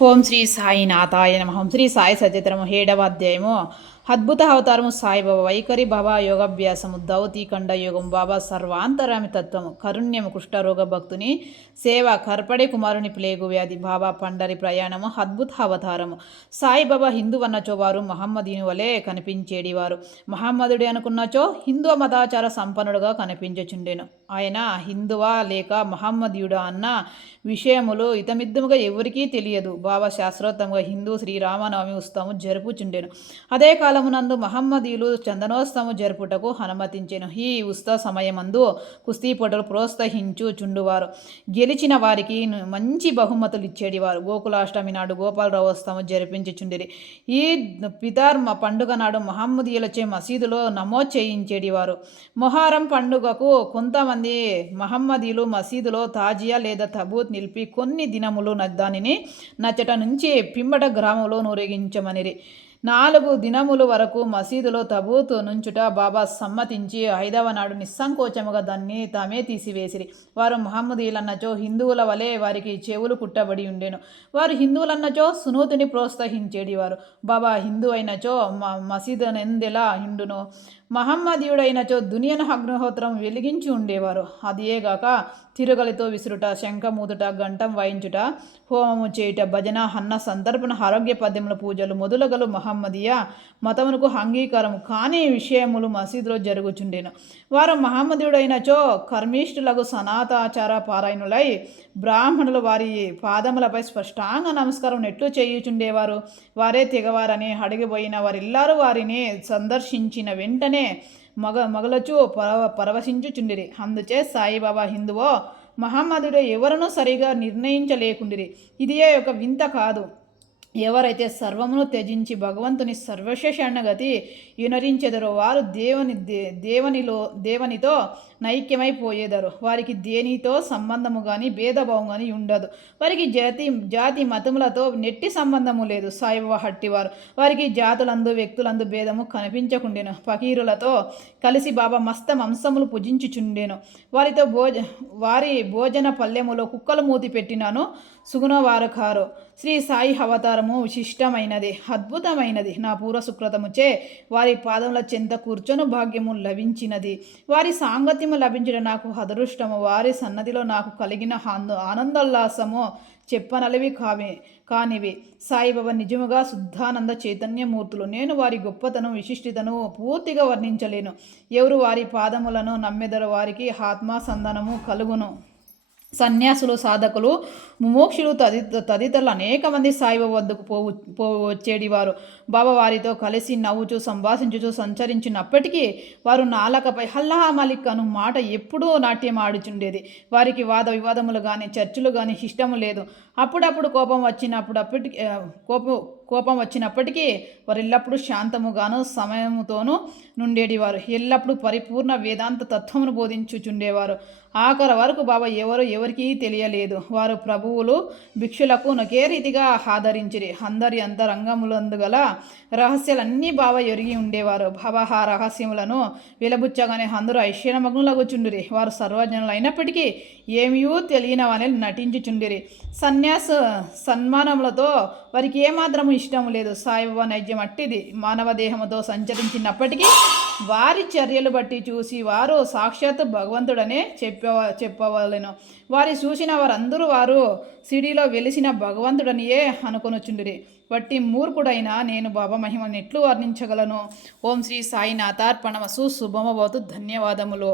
ఓం శ్రీ సాయినాథాయ నమః. ఓం శ్రీ సాయి సచరిత్రము 7వ అధ్యాయము. అద్భుత అవతారము సాయిబాబా. వైఖరి బాబా యోగాభ్యాసము. దౌతి ఖండ యోగం. బాబా సర్వాంతరామి తత్వము. కరుణ్యము. కుష్ఠరోగ భక్తుని సేవ. కర్పడే కుమారుని ప్లేగు వ్యాధి. బాబా పండరి ప్రయాణము. అద్భుత అవతారము. సాయిబాబా హిందూ అన్నచో వారు మహమ్మదీని వలె కనిపించేడివారు. మహమ్మదుడి అనుకున్నచో హిందూ మతాచార సంపన్నుడుగా కనిపించుచుండెను. ఆయన హిందువా లేక మహమ్మదీయుడా అన్న విషయములు ఇతమిద్దముగా ఎవరికీ తెలియదు. బాబా శాస్త్రోత్తముగా హిందూ శ్రీరామనవమి ఉత్సవము జరుపుచుండెను. అదే కాలమునందు మహమ్మదీయులు చందనోత్సవము జరుపుటకు అనుమతించెను. ఈ ఉత్సవ సమయమందు కుస్తీ పోటీలు ప్రోత్సహించుచుండువారు. గెలిచిన వారికి మంచి బహుమతులు ఇచ్చేడివారు. గోకులాష్టమి నాడు గోపాలరావోత్సవం జరిపించుచుండిరి. ఈ పితార్ పండుగ నాడు మహమ్మదీయులచే మసీదులో నమోదు చేయించేడివారు. మొహరం పండుగకు కొంతమంది మహమ్మదీయులు మసీదులో తాజియా లేదా తబూత్ నిలిపి కొన్ని దినములు దానిని నచ్చట నుంచి పింబట గ్రామంలో నూరేగించమనిరి. 4 దినముల వరకు మసీదులో తబూత్ నుంచుట బాబా సమ్మతించి 5వ నాడు నిస్సంకోచముగా దాన్ని తామే తీసివేసిరి. వారు మహమ్మదీయులన్నచో హిందువుల వలె వారికి చెవులు కుట్టబడి ఉండెను. వారు హిందువులన్నచో సునూతిని ప్రోత్సహించేడివారు. బాబా హిందూ అయినచో మసీదునెందెలా హిండును, మహమ్మదీయుడైనచో దునియను అగ్నిహోత్రం వెలిగించి ఉండేవారు. అదియేగాక తిరుగలితో విసురుట, శంఖమూదుట, గంటం వాయించుట, హోమము చేయుట, భజన, అన్న సందర్భన, ఆరోగ్య పద్యముల పూజలు మొదలగలు మహమ్మదీయ మతమునకు అంగీకారము కాని విషయములు మసీదులో జరుగుచుండెను. వారు మహమ్మదీయుడైనచో కర్మిష్ఠులకు సనాతాచార పారాయణులై బ్రాహ్మణులు వారి పాదములపై స్పష్టాంగ నమస్కారం నెట్లు చేయుచుండేవారు. వారే తెగవారని అడిగిపోయిన వారిల్లారు వారిని సందర్శించిన వెంటనే మగలచు పరవశించుచుండిరి. అందుచే సాయిబాబా హిందువో మహమ్మదుడు ఎవరనూ సరిగా నిర్ణయించలేకుండిరి. ఇదియే ఒక వింత కాదు. ఎవరైతే సర్వమును త్యజించి భగవంతుని సర్వశరణగతి వినరించెదరో వారు దేవునితో నైక్యమైపోయేదరు. వారికి దేనితో సంబంధము కానీ భేదభావం కానీ ఉండదు. వారికి జాతి మతములతో నెట్టి సంబంధము లేదు. సాయిబాబా హట్టివారు. వారికి జాతులందు వ్యక్తులందు భేదము కనిపించకుండెను. ఫకీరులతో కలిసి బాబా మస్త మాంసములు పూజించుచుండెను. వారి భోజన పల్లెములో కుక్కలు మూతి పెట్టినాను సుగుణవారు కారు. శ్రీ సాయి అవతారము విశిష్టమైనది, అద్భుతమైనది. నా పూర్వ సుకృతముచే వారి పాదముల చెంత కూర్చొని భాగ్యము లభించినది. వారి సాంగత్యము లభించడం నాకు అదృష్టము. వారి సన్నదిలో నాకు కలిగిన ఆనందోల్లాసము చెప్పనలవి కానివి. సాయిబాబా నిజముగా శుద్ధానంద చైతన్యమూర్తులు. నేను వారి గొప్పతనం విశిష్టతను పూర్తిగా వర్ణించలేను. ఎవరు వారి పాదములను నమ్మెదరో వారికి ఆత్మసంధానము కలుగును. సన్యాసులు, సాధకులు, ముమోక్షులు తదితరులు అనేక మంది సాయిబాబా వద్దకు వచ్చేడివారు. బాబా వారితో కలిసి నవ్వుచూ సంభాషించుచూ సంచరించినప్పటికీ వారు నాలకపై హల్లా మలిక్ అను మాట ఎప్పుడూ నాట్యం ఆడుచుండేది. వారికి వాద వివాదములు కానీ చర్చలు కానీ ఇష్టము లేదు. అప్పుడప్పుడు కోపం వచ్చినప్పటికీ వారు ఎల్లప్పుడూ శాంతముగాను సమయముతోనూ నుండేడివారు. ఎల్లప్పుడూ పరిపూర్ణ వేదాంత తత్వమును బోధించుచుండేవారు. ఆఖరి వరకు బాబా ఎవరికీ తెలియలేదు. వారు ప్రభువులు భిక్షులకు ఒకే రీతిగా ఆదరించిరి. అందరి అంతరంగములందు గల రహస్యాలన్నీ బాబా ఎరిగి ఉండేవారు. బాబా ఆ రహస్యములను వెలబుచ్చగానే అందరూ ఐశ్వర్యమగ్నులగుచుండిరి. వారు సర్వజ్ఞులు అయినప్పటికీ ఏమీయూ తెలియనవని నటించుచుండిరి. సన్మానములతో వారికి ఏమాత్రము ఇష్టం లేదు. సాయిబాబా నైజ్యం అట్టిది. మానవ దేహముతో సంచరించినప్పటికీ వారి చర్యలు బట్టి చూసి వారు సాక్షాత్ భగవంతుడనే చెప్పవలెను. వారి చూసిన వారందరూ వారు సిడిలో వెలిసిన భగవంతుడనియే అనుకొనుచుండిరి. వట్టి మూర్ఖుడైన నేను బాబా మహిమను ఎట్లు వర్ణించగలను? ఓం శ్రీ సాయినాథార్పణమస్తు. శుభమభవతు. ధన్యవాదములు.